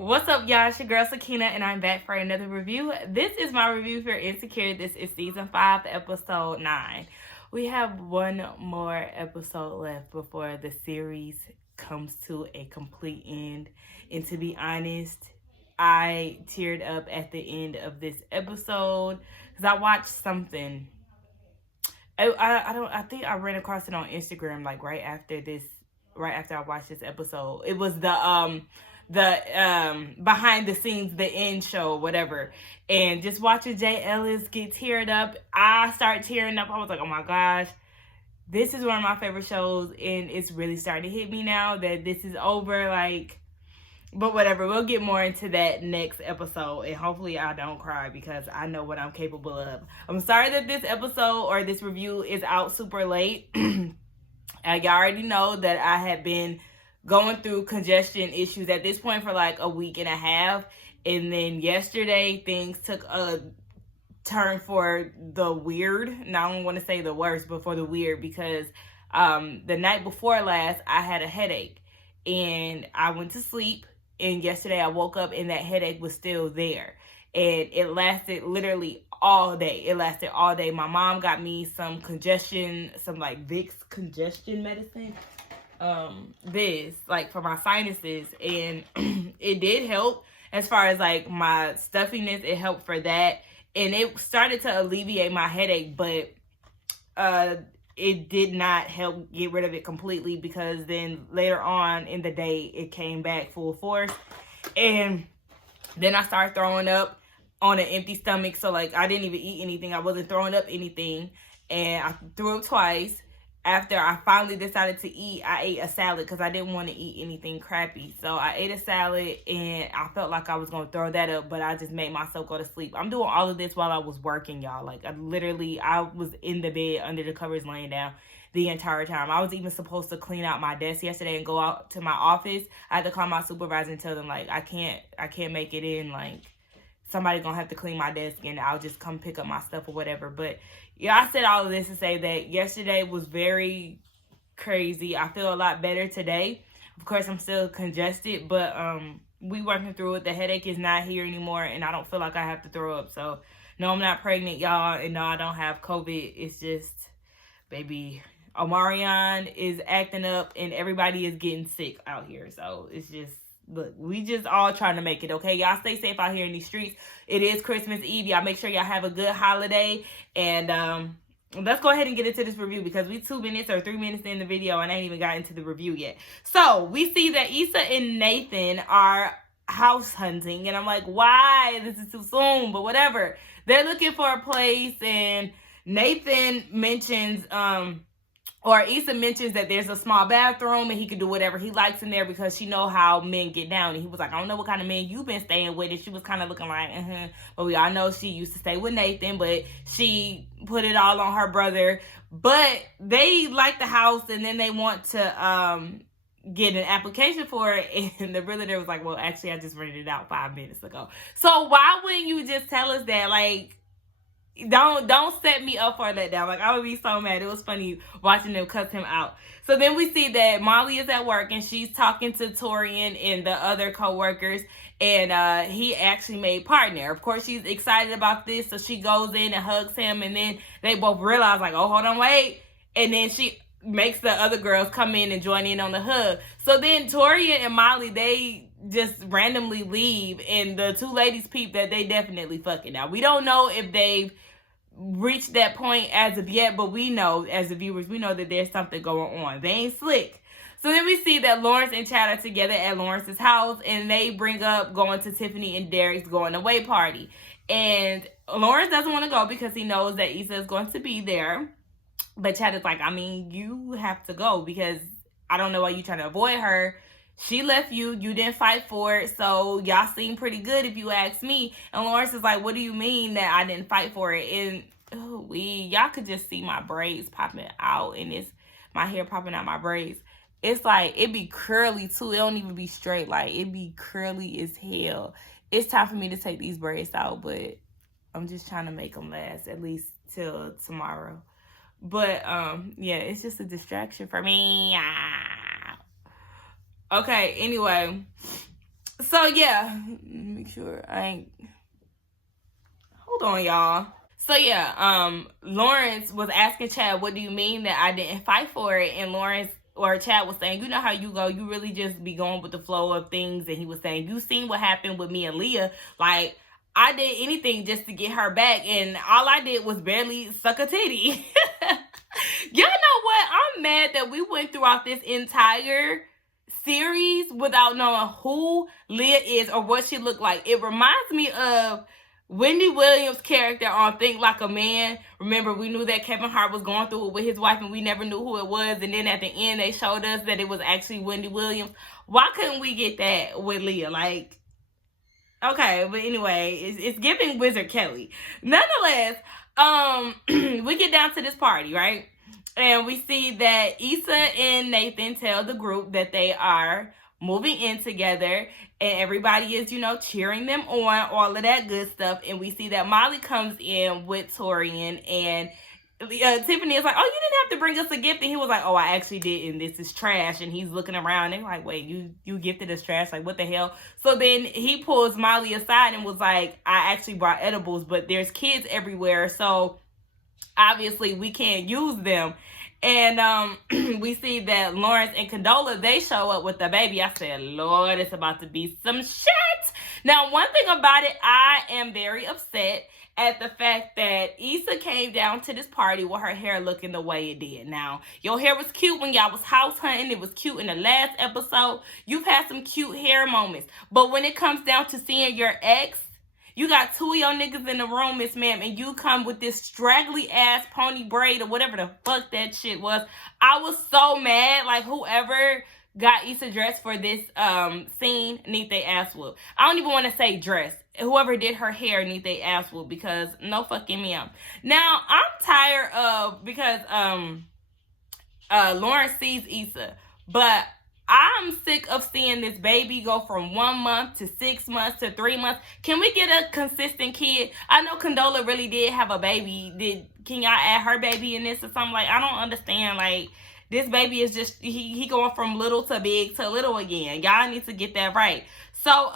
What's up, y'all? It's your girl Sakina, and I'm back for another review. This is my review for Insecure. This is season 5, episode 9. We have one more episode left before the series comes to a complete end. And to be honest, I teared up at the end of this episode because I watched something. I think I ran across it on Instagram like right after I watched this episode. It was the behind the scenes, the end show, whatever. And just watching Jay Ellis get teared up, I start tearing up. I was like, oh my gosh, this is one of my favorite shows, and it's really starting to hit me now that this is over. But whatever, we'll get more into that next episode, and hopefully I don't cry because I know what I'm capable of. I'm sorry that this episode or this review is out super late. Y'all already know that I had been going through congestion issues at this point for like a week and a half, and then yesterday things took a turn for the weird. Now I don't want to say the worst, but for the weird, because the night before last I had a headache and I went to sleep. And yesterday I woke up and that headache was still there. And it lasted literally all day. It lasted all day. My mom got me some congestion, some like Vicks congestion medicine. This, like for my sinuses. And it did help as far as like my stuffiness. It helped for that. And it started to alleviate my headache. But it did not help get rid of it completely, because then later on in the day it came back full force, and then I started throwing up on an empty stomach. So like I didn't even eat anything. I wasn't throwing up anything, and I threw up twice. After I finally decided to eat, I ate a salad because I didn't want to eat anything crappy. So I ate a salad and I felt like I was going to throw that up, but I just made myself go to sleep. I'm doing all of this while I was working, y'all. Like I was in the bed under the covers laying down the entire time. I was even supposed to clean out my desk yesterday and go out to my office. I had to call my supervisor and tell them like I can't make it in, like somebody gonna have to clean my desk and I'll just come pick up my stuff or whatever. But yeah, I said all of this to say that yesterday was very crazy. I feel a lot better today. Of course, I'm still congested, but we working through it. The headache is not here anymore, and I don't feel like I have to throw up. So no, I'm not pregnant, y'all, and no, I don't have COVID. It's just, baby, Omarion is acting up and everybody is getting sick out here. So it's just, look, we just all trying to make it, okay? Y'all stay safe out here in these streets. It is Christmas Eve. Y'all make sure y'all have a good holiday. And let's go ahead and get into this review, because we 2 minutes or 3 minutes in the video and I ain't even got into the review yet. So we see that Issa and Nathan are house hunting. And I'm like, why? This is too soon, but whatever. They're looking for a place, and Nathan mentions... or Issa mentions that there's a small bathroom and he can do whatever he likes in there because she know how men get down. And he was like, I don't know what kind of men you've been staying with. And she was kind of looking like, But we all know she used to stay with Nathan, but she put it all on her brother. But they like the house, and then they want to get an application for it. And the realtor was like, well, actually, I just rented it out 5 minutes ago. So why wouldn't you just tell us that? Like, don't set me up for that down. Like, I would be so mad. It was funny watching them cuss him out. So then we see that Molly is at work and she's talking to Torian and the other co-workers, and he actually made partner. Of course, she's excited about this, so she goes in and hugs him, and then they both realize like, oh, hold on, wait. And then she makes the other girls come in and join in on the hug. So then Torian and Molly, they just randomly leave, and the two ladies peep that they definitely fucking. Now, we don't know if they've reached that point as of yet, but we know, as the viewers, we know that there's something going on. They ain't slick. So then we see that Lawrence and Chad are together at Lawrence's house, and they bring up going to Tiffany and Derek's going away party. And Lawrence doesn't want to go because he knows that Issa is going to be there. But Chad is like, I mean, you have to go because I don't know why you're trying to avoid her. She left you. You didn't fight for it. So y'all seem pretty good if you ask me. And Lawrence is like, what do you mean that I didn't fight for it? And y'all could just see my braids popping out, and it's my hair popping out my braids. It's like, it be curly too. It don't even be straight. Like, it be curly as hell. It's time for me to take these braids out, but I'm just trying to make them last at least till tomorrow. But yeah, it's just a distraction for me. Okay, anyway, So yeah, make sure I ain't. Hold on, y'all. So yeah, Lawrence was asking Chad, "What do you mean that I didn't fight for it?" And Lawrence or Chad was saying, "You know how you go, you really just be going with the flow of things." And he was saying, "You seen what happened with me and Leah? Like I did anything just to get her back, and all I did was barely suck a titty." Y'all know what? I'm mad that we went throughout this entire series without knowing who Leah is or what she looked like. It reminds me of Wendy Williams' character on Think Like a Man. Remember, we knew that Kevin Hart was going through it with his wife and we never knew who it was. And then at the end, they showed us that it was actually Wendy Williams. Why couldn't we get that with Leah? Like, okay, but anyway, it's giving Wizard Kelly. Nonetheless, we get down to this party, right? And we see that Issa and Nathan tell the group that they are moving in together, and everybody is, cheering them on, all of that good stuff. And we see that Molly comes in with Torian, and Tiffany is like, "Oh, you didn't have to bring us a gift." And he was like, "Oh, I actually did, and this is trash." And he's looking around, and they're like, "Wait, you gifted us trash? Like, what the hell?" So then he pulls Molly aside and was like, "I actually brought edibles, but there's kids everywhere, so obviously we can't use them." And we see that Lawrence and Condola, they show up with the baby. I said, Lord, it's about to be some shit. Now, one thing about it, I am very upset at the fact that Issa came down to this party with her hair looking the way it did. Now, your hair was cute when y'all was house hunting. It was cute in the last episode. You've had some cute hair moments. But when it comes down to seeing your ex, you got two of your niggas in the room, Miss Ma'am, and you come with this straggly ass pony braid or whatever the fuck that shit was. I was so mad. Like, whoever got Issa dressed for this scene need they ass whoop. I don't even want to say dress. Whoever did her hair need they ass whoop, because no fucking meow. Now, I'm tired of, because Lauren sees Issa, but I'm sick of seeing this baby go from 1 month to 6 months to 3 months. Can we get a consistent kid? I know Condola really did have a baby. Can y'all add her baby in this or something? Like, I don't understand. Like, this baby is just, he going from little to big to little again. Y'all need to get that right. So,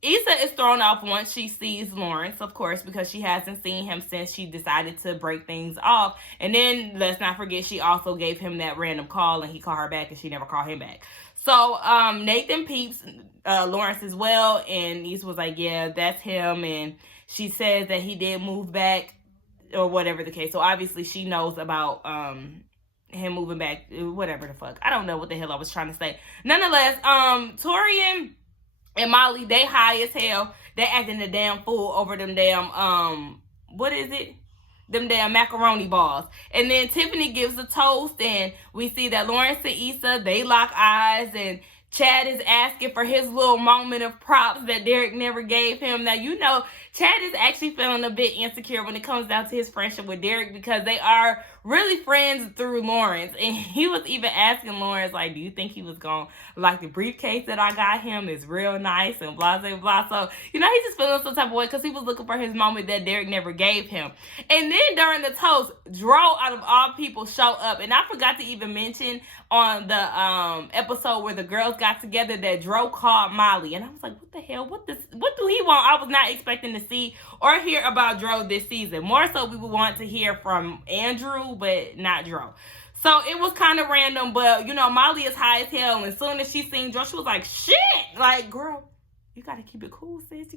Issa is thrown off once she sees Lawrence, of course, because she hasn't seen him since she decided to break things off. And then, let's not forget, she also gave him that random call, and he called her back, and she never called him back. So, Nathan peeps Lawrence as well, and Issa was like, yeah, that's him, and she says that he did move back, or whatever the case. So, obviously, she knows about him moving back, whatever the fuck. I don't know what the hell I was trying to say. Nonetheless, Torian and Molly, they high as hell. They acting a damn fool over them damn, what is it? Them damn macaroni balls. And then Tiffany gives a toast, and we see that Lawrence and Issa, they lock eyes, and Chad is asking for his little moment of props that Derek never gave him. Now, Chad is actually feeling a bit insecure when it comes down to his friendship with Derek, because they are really friends through Lawrence. And he was even asking Lawrence, like, do you think he was going to, like, the briefcase that I got him is real nice and blah, blah, blah. So, he's just feeling some type of way because he was looking for his moment that Derek never gave him. And then during the toast, Dro, out of all people, show up. And I forgot to even mention on the episode where the girls got together that Dro called Molly. And I was like, what the hell? What do he want? I was not expecting to see or hear about Dro this season. More so, we would want to hear from Andrew, but not Dro. So it was kind of random, but Molly is high as hell. And as soon as she seen Dro, she was like, shit! Like, girl, you gotta keep it cool, sis.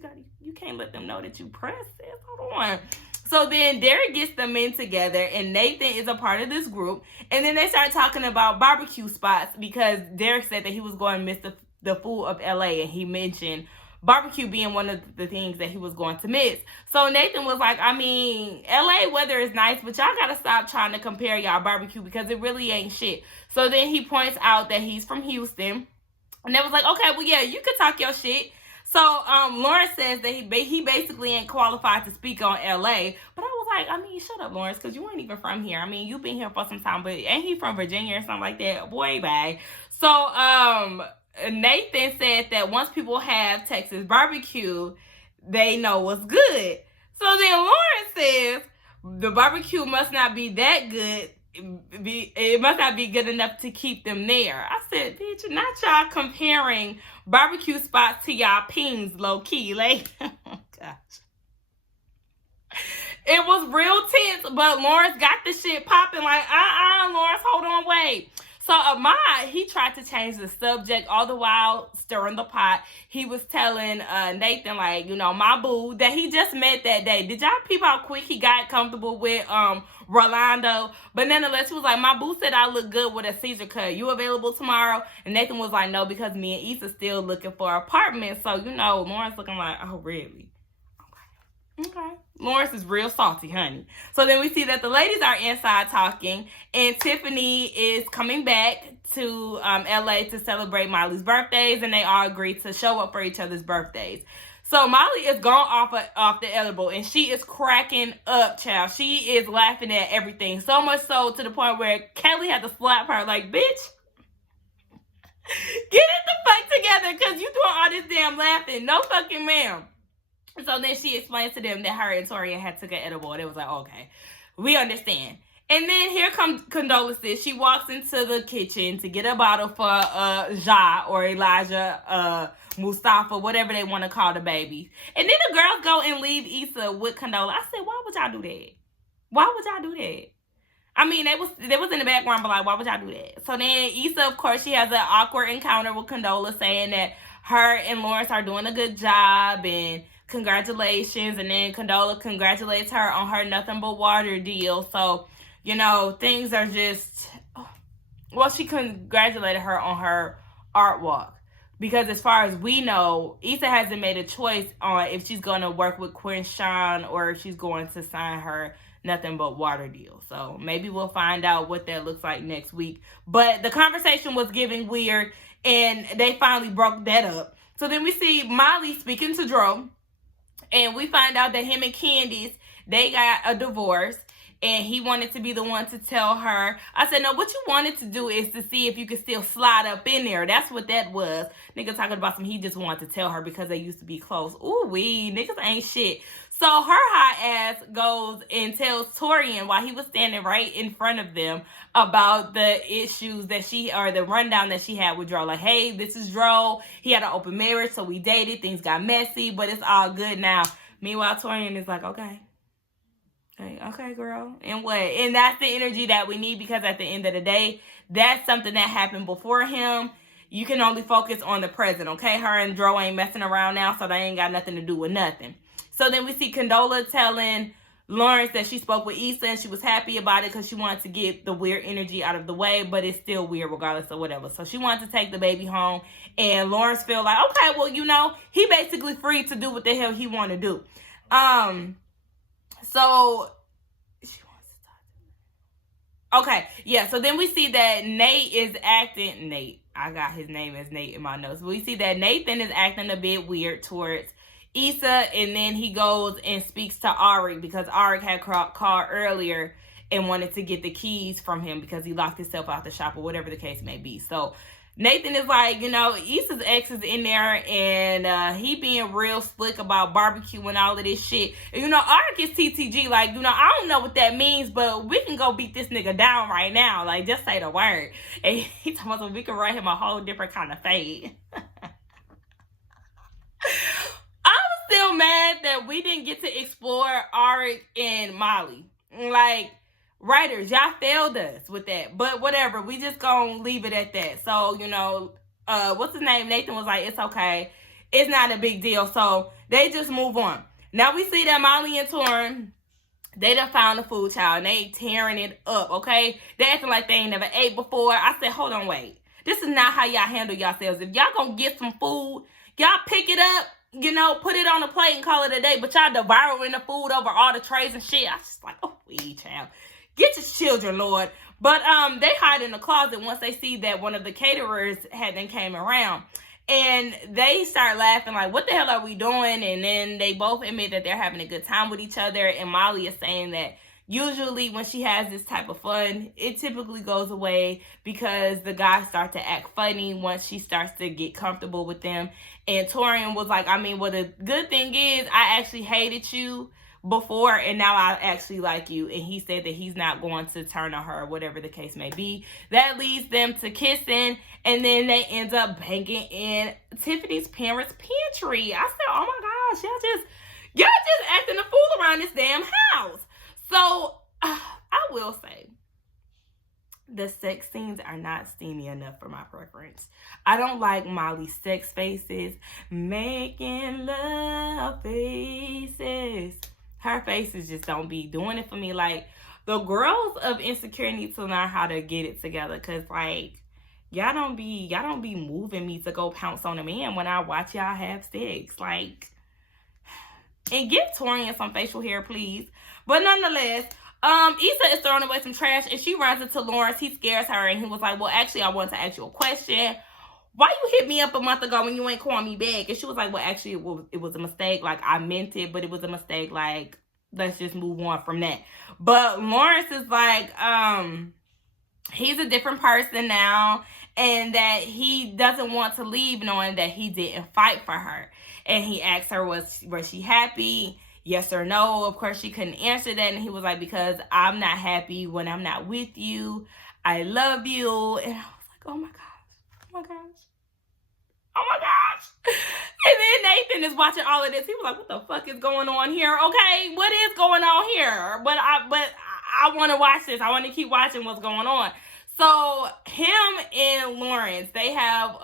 You can't let them know that you pressed, sis. Hold on. So then Derek gets them in together, and Nathan is a part of this group. And then they start talking about barbecue spots, because Derek said that he was going to miss the food of LA, and he mentioned barbecue being one of the things that he was going to miss. So Nathan was like, I mean, LA weather is nice, but y'all gotta stop trying to compare y'all barbecue, because it really ain't shit. So then he points out that he's from Houston, and they was like, okay, well, yeah, you could talk your shit. So Lawrence says that he basically ain't qualified to speak on LA. But I was like, I mean, shut up, Lawrence, because you ain't even from here. I mean, you've been here for some time, but ain't he from Virginia or something like that? Boy, bye. So Nathan said that once people have Texas barbecue, they know what's good. So then Lawrence says the barbecue must not be that good it must not be good enough to keep them there. I said, bitch, not y'all comparing barbecue spots to y'all pings low key. Like, oh gosh. It was real tense, but Lawrence got the shit popping like, Lawrence, hold on, wait. So Ahmad, he tried to change the subject all the while stirring the pot. He was telling Nathan, like, my boo that he just met that day. Did y'all peep how quick he got comfortable with Rolando? But nonetheless, he was like, my boo said I look good with a Caesar cut. You available tomorrow? And Nathan was like, no, because me and Issa still looking for an apartment. So, Lawrence looking like, oh, really? Okay. Lawrence is real salty, honey. So then we see that the ladies are inside talking, and Tiffany is coming back to LA to celebrate Molly's birthdays, and they all agree to show up for each other's birthdays. So Molly is gone off the edible, and she is cracking up, child. She is laughing at everything, so much so to the point where Kelly had to slap her, like, bitch, get it the fuck together, because you doing all this damn laughing. No fucking ma'am. So then she explains to them that her and Torian had took an edible, and it was like, okay, we understand. And then here comes Condolences. She walks into the kitchen to get a bottle for Ja or Elijah, Mustafa, whatever they want to call the baby. And then the girls go and leave Issa with Condola. I said, why would y'all do that? Why would y'all do that? I mean, they was in the background, but like, why would y'all do that? So then Issa, of course, she has an awkward encounter with Condola, saying that her and Lawrence are doing a good job and congratulations. And then Condola congratulates her on her nothing but water deal. So, things are just, well, she congratulated her on her art walk. Because as far as we know, Issa hasn't made a choice on if she's going to work with Quinshawn or if she's going to sign her nothing but water deal. So maybe we'll find out what that looks like next week. But the conversation was getting weird, and they finally broke that up. So then we see Molly speaking to Dro, and we find out that him and Candice, they got a divorce, and he wanted to be the one to tell her. I said, no, what you wanted to do is to see if you could still slide up in there. That's what that was. Nigga talking about he just wanted to tell her because they used to be close. Ooh, niggas ain't shit. So her hot ass goes and tells Torian while he was standing right in front of them about the issues that the rundown that she had with Dro. Like, hey, this is Dro. He had an open marriage, so we dated. Things got messy, but it's all good now. Meanwhile, Torian is like, okay, girl. And what? And that's the energy that we need, because at the end of the day, that's something that happened before him. You can only focus on the present, okay? Her and Dro ain't messing around now, so they ain't got nothing to do with nothing. So then we see Condola telling Lawrence that she spoke with Issa and she was happy about it because she wanted to get the weird energy out of the way, but it's still weird regardless of whatever. So she wanted to take the baby home, and Lawrence feel like, okay, well, he basically free to do what the hell he want to do. So she wants to talk. Okay, yeah. So then we see that Nate is acting. Nate, I got his name as Nate in my notes. But we see that Nathan is acting a bit weird towards Issa, and then he goes and speaks to Arik because Arik had called earlier and wanted to get the keys from him because he locked himself out the shop or whatever the case may be. So Nathan is like, Issa's ex is in there, and he being real slick about barbecue and all of this shit. And, Arik is TTG. Like, I don't know what that means, but we can go beat this nigga down right now. Like, just say the word. And he told us we can write him a whole different kind of fade. Still mad that we didn't get to explore Arik and Molly. Like, writers, y'all failed us with that. But whatever, we just gonna leave it at that. So, what's his name? Nathan was like, it's okay. It's not a big deal. So they just move on. Now we see that Molly and Torrin, they done found the food, child, and they tearing it up, okay? They acting like they ain't never ate before. I said, hold on, wait. This is not how y'all handle yourselves. If y'all gonna get some food, y'all pick it up, put it on a plate and call it a day. But y'all devouring the food over all the trays and shit. I was just like, oh, child. Get your children, Lord. But they hide in the closet once they see that one of the caterers hadn't came around. And they start laughing like, what the hell are we doing? And then they both admit that they're having a good time with each other. And Molly is saying that usually when she has this type of fun, it typically goes away because the guys start to act funny once she starts to get comfortable with them. And Torian was like, well, the good thing is I actually hated you before, and now I actually like you. And he said that he's not going to turn on her, whatever the case may be. That leads them to kissing, and then they end up banging in Tiffany's parents' pantry. I said, oh my gosh, y'all just acting a fool around this damn house. So I will say, the sex scenes are not steamy enough for my preference. I don't like Molly's sex faces, making love faces. Her faces just don't be doing it for me. Like, the girls of Insecure need to learn how to get it together, cause like y'all don't be moving me to go pounce on a man when I watch y'all have sex. Like, and give Torian some facial hair, please. But nonetheless, Issa is throwing away some trash, and she runs into Lawrence. He scares her, and he was like, well, actually, I want to ask you a question. Why you hit me up a month ago when you ain't calling me back? And she was like, well, actually, it was a mistake. Like, I meant it, but it was a mistake. Like, let's just move on from that. But Lawrence is like, he's a different person now, and that he doesn't want to leave knowing that he didn't fight for her. And he asked her, was she happy? Yes or no. Of course, she couldn't answer that. And he was like, because I'm not happy when I'm not with you. I love you. And I was like, oh my gosh. Oh my gosh. Oh my gosh. And then Nathan is watching all of this. He was like, what the fuck is going on here? Okay, what is going on here? But I want to watch this. I want to keep watching what's going on. So him and Lawrence, they have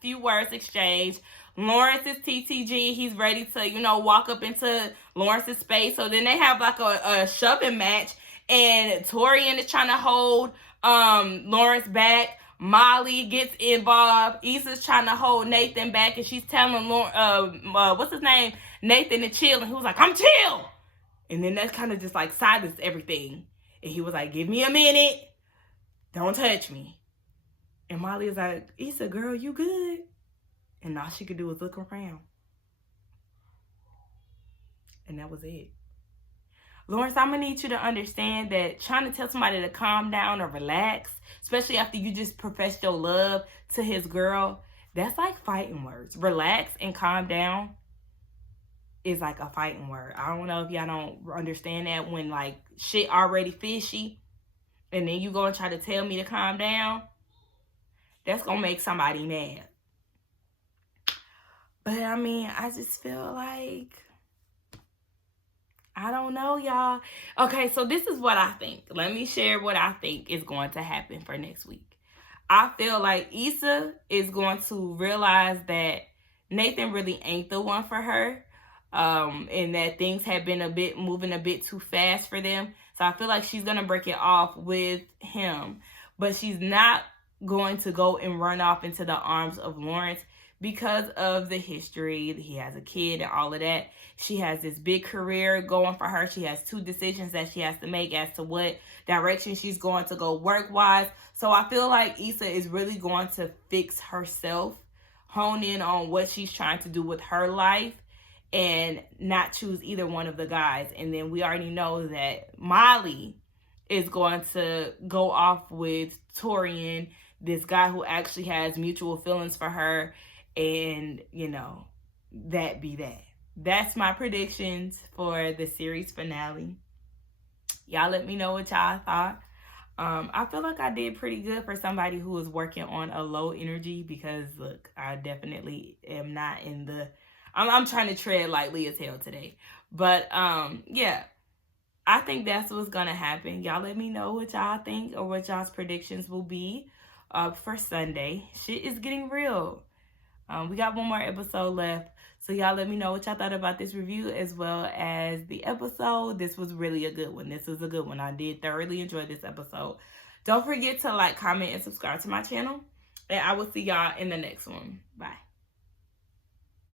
few words exchanged. Lawrence is TTG. He's ready to, walk up into Lawrence's space. So then they have like a shoving match, and Torian is trying to hold Lawrence back. Molly gets involved. Issa's trying to hold Nathan back, and she's telling what's his name, Nathan, to chill, and he was like, I'm chill. And then that kind of just like silenced everything. And he was like, give me a minute. Don't touch me. And Molly is like, Issa, girl, you good? And all she could do was look around. And that was it. Lawrence, I'm going to need you to understand that trying to tell somebody to calm down or relax, especially after you just professed your love to his girl, that's like fighting words. Relax and calm down is like a fighting word. I don't know if y'all don't understand that, when like shit already fishy and then you go and try to tell me to calm down. That's going to make somebody mad. But I mean, I just feel like, I don't know, y'all. Okay, so this is what I think. Let me share what I think is going to happen for next week. I feel like Issa is going to realize that Nathan really ain't the one for her. And that things have been moving a bit too fast for them. So I feel like she's going to break it off with him. But she's not going to go and run off into the arms of Lawrence because of the history. He has a kid and all of that. She has this big career going for her. She has 2 decisions that she has to make as to what direction she's going to go work-wise. So I feel like Issa is really going to fix herself, hone in on what she's trying to do with her life, and not choose either one of the guys. And then we already know that Molly is going to go off with Torian, this guy who actually has mutual feelings for her, and, that be that. That's my predictions for the series finale. Y'all let me know what y'all thought. I feel like I did pretty good for somebody who was working on a low energy, because, look, I definitely am not in the... I'm trying to tread lightly as hell today. But, yeah, I think that's what's going to happen. Y'all let me know what y'all think or what y'all's predictions will be for Sunday. Shit is getting real. We got one more episode left. So y'all let me know what y'all thought about this review as well as the episode. This was really a good one. This was a good one. I did thoroughly enjoy this episode. Don't forget to like, comment, and subscribe to my channel. And I will see y'all in the next one. Bye.